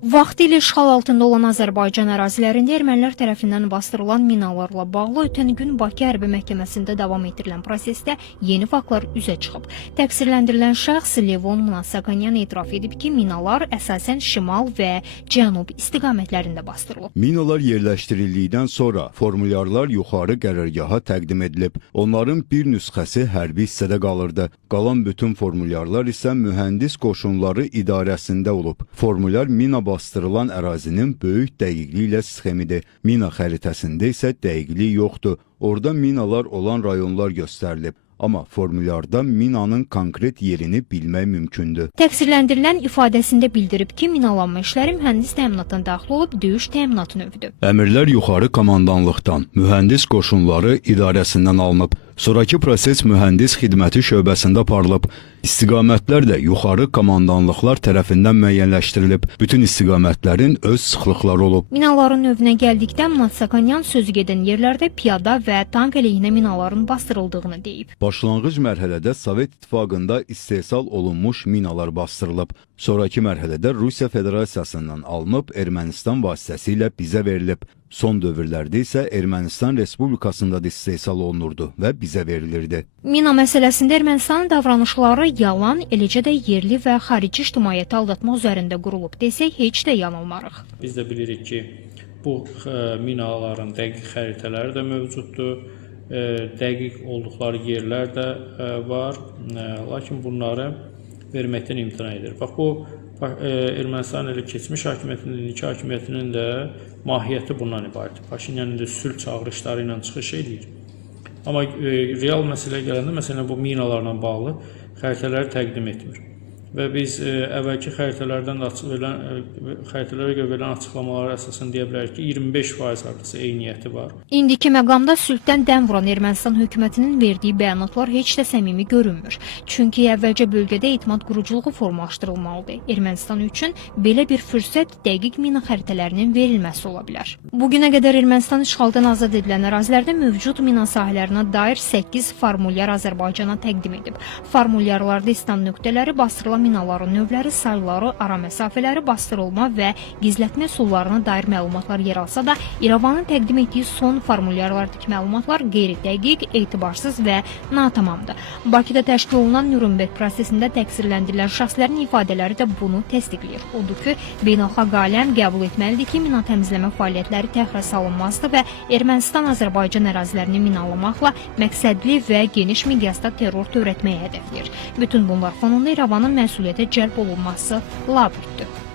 Vaxtilə işğal altında olan Azərbaycan ərazilərində ermənilər tərəfindən bastırılan minalarla bağlı ötən gün Bakı Hərbi Məhkəməsində davam etdirilən prosesdə yeni faktlar üzə çıxıb. Təqsirləndirilən şəxs Levon Mnatsakanyan etiraf edib ki, minalar əsasən şimal və cənub istiqamətlərində bastırılıb. Minalar yerləşdirildikdən sonra formulyarlar yuxarı qərargaha təqdim edilib. Onların bir nüsxəsi hərbi hissədə qalırdı. Qalan bütün formulyarlar isə mühəndis qoşunları idarəsində olub. Formulyar mina bastırılan ərazinin böyük dəqiqliklə sxemidir. Mina xəritəsində isə dəqiqlik yoxdur. Orada minalar olan rayonlar göstərilib. Amma formulyarda minanın konkret yerini bilmək mümkündür. Təqsirləndirilən ifadəsində bildirib ki, minalanma işləri mühəndis təminatına daxil olub döyüş təminatı növüdür. Əmrlər yuxarı komandanlıqdan, mühəndis qoşunları idarəsindən alınıb. Sonraki proses mühəndis xidməti şöbəsində aparılıb. İstiqamətlər də yuxarı komandanlıqlar tərəfindən müəyyənləşdirilib. Bütün istiqamətlərin öz sıxlıqları olub. Minaların növünə gəldikdə Mnatsakanyan sözü gedən yerlərdə piyada və tank əleyhinə minaların bastırıldığını deyib. Başlanğıc mərhələdə Sovet İttifaqında istehsal olunmuş minalar bastırılıb. Sonraki mərhələdə Rusiya Federasiyasından alınıb Ermənistan vasitəsilə bizə verilib. Son dövrlərdə isə Ermənistan Respublikasında da istehsal olunurdu və bizə verilirdi. Mina məsələsində Ermənistanın davranışları yalan, eləcə də yerli və xarici ictimaiyyəti aldatmaq üzərində qurulub desək, heç də yanılmarıq. Biz də bilirik ki, bu minaların dəqiq xəritələri də mövcuddur, dəqiq olduqları yerlər də var, lakin bunları verməkdən imtina edir. Bax, bu Ermənistan elə keçmiş hakimiyyətinin, indiki hakimiyyətinin də mahiyyəti bundan ibarətdir. Paşinyanın da sülh çağırışları ilə çıxış edir. Amma real məsələyə gələndə, məsələn, bu minalarla bağlı xəritələri təqdim etmir. Və biz əvvəlki xəritələrdən xəritələrə verilən açıqlamalara əsasən deyə bilərik ki, 25% hardasa eyniyyəti var. İndiki məqamda sülhdən dəm vuran Ermənistan hökumətinin verdiyi bəyanatlar heç də səmimi görünmür. Çünki əvvəlcə bölgədə etimad quruculuğu formalaşdırılmalıdır. Ermənistan üçün belə bir fürsət dəqiq mina xəritələrinin verilməsi ola bilər. Bugünə qədər Ermənistan işğaldan azad edilən ərazilərdə mövcud mina sahələrinə dair 8 formulyar Azərbaycana təqdim edib. Formulyarlarda istan nöqtələri, bastırılan minaların növləri, sayları, ara məsafələri, bastırılma və gizlətmə üsullarına dair məlumatlar yer alsa da, İrəvanın təqdim etdiyi son formulyarlardakı məlumatlar qeyri-dəqiq, etibarsız və natamamdır. Bakıda təşkil olunan Nürnberg prosesində təqsirləndirilən şəxslərin ifadələri də bunu təsdiqləyir. Odur ki, beynəlxalq aləm qəbul etməlidir ki, mina təmizləmə fəaliyyətləri təxirə salınmazdır və Ermənistan Azərbaycan ərazilərini minalamaqla məqsədli və geniş miqyasda terror törətməyə hədəfləyir. Bütün bunlar fonunda İrəvanın məsuliyyətə cəlb olunması labüddür.